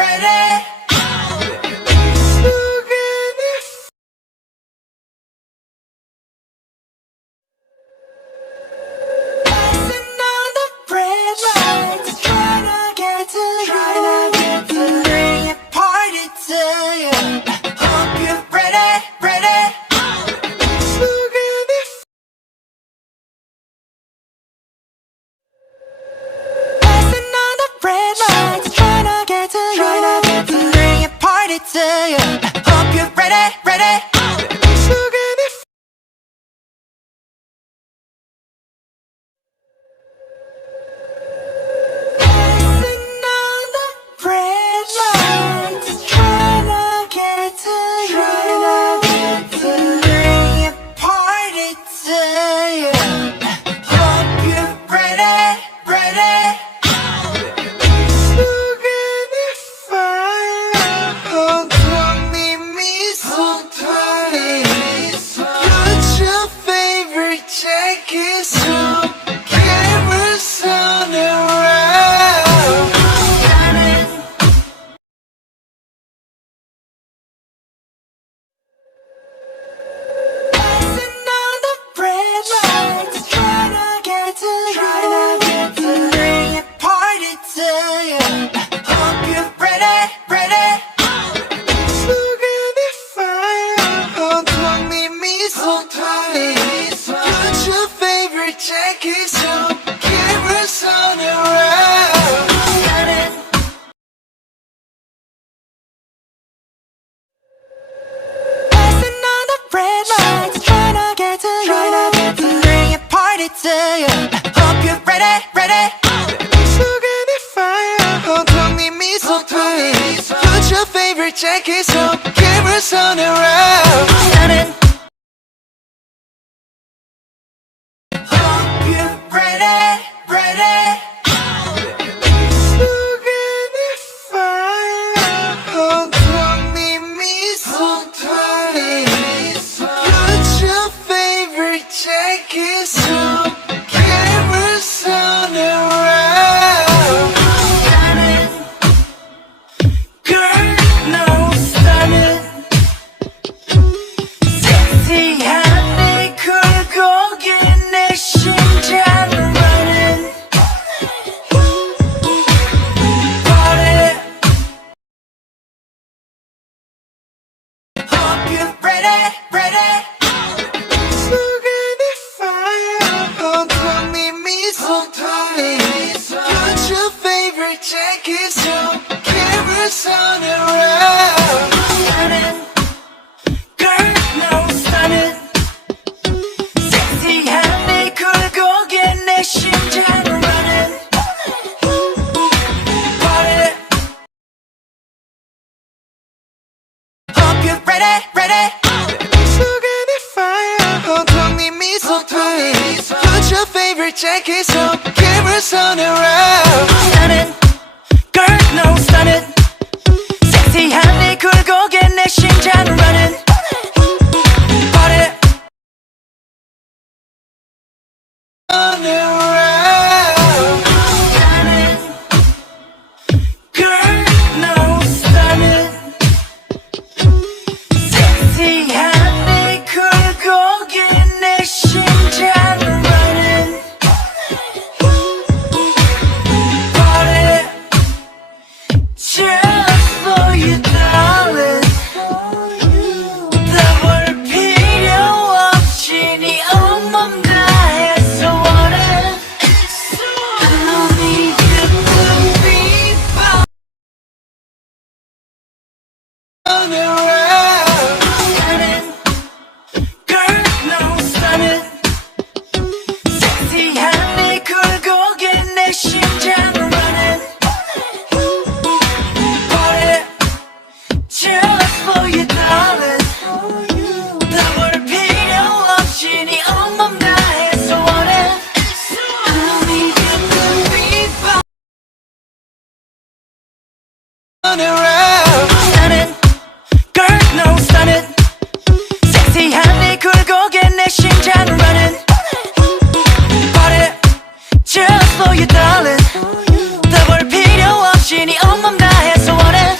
ready. Hope you're ready, ready. Hope you're ready, ready. Put your favorite jackets on, cameras on around. Stunning. Hope you're ready, ready. Put your favorite jackets on, cameras on around. Stunning. Girl, no stunning. 섹시한 네 굴곡에 내 심장을 running. Party. Hope you're ready, ready. Put your favorite jackets on, cameras on around. Stunning. Girl, no stunning. 섹시한 네 굴곡에 내 심장을 running. Party. Hope you're ready, ready. Put your favorite jackets on, cameras on around. Stunning. Girl, no stunning. 섹시한 네 굴곡에 내 심장을 running. Party. On around. Stunning. Girl, no stunning. 섹시한 네 굴곡에 내 심장을 running. Party. Just for you, darling. 더볼 필요 없이 네 온몸 다해서 원해. No need to be on around. Stunning. Girl, no stunning. 섹시한 네 굴곡에 내 심장을 running. Party. Just for you, darling. 더볼 필요 없이 네 온몸 다해서 원해. No need to be on around. Stunning. Girl, no stunning. 섹시한 네 굴곡에 내 심장을 running. Party. Just for you, darling. 더볼 필요 없이 네 온몸 다해서 원해.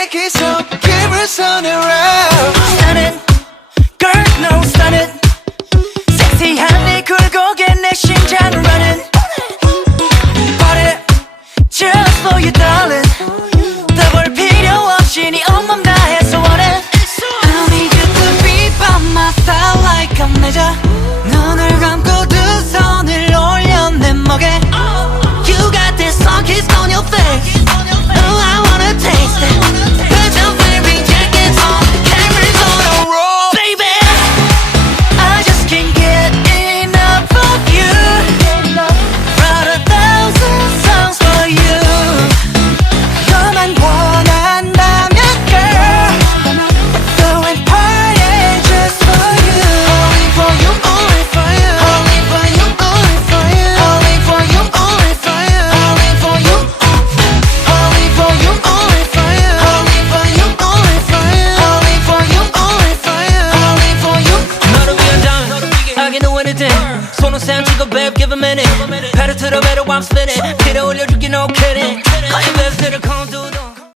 check it, so give her some around. Stun it, girl, no, stun it. 섹시한 네 굴곡에 내 심장 running. Party, just for you, darling. 더볼 필요 없이 네 온몸 다 해서 원해. I need you to be by my side like I'm 내자. 눈을 감고 두 손을 올려 내 목에. You got this song kiss on your face. Oh, I wanna taste it. Put your favorite jackets on, cameras on a roll, baby. I just can't get enough of you. Wrote 1,000 songs for you. 너만 원한다면, girl, throwing party just for you. Only for you, only for you. Only for you, only for you. Only for you, only for you. Only for you. Only for you, only for you. Only for you, only for you. Only for you, only for you. Only for you. 너를 위한 장, I can do anything. 손은 쌤 찍어 babe, give a minute. 팔을 틀어 매력 I'm spinning. 끌어올려주길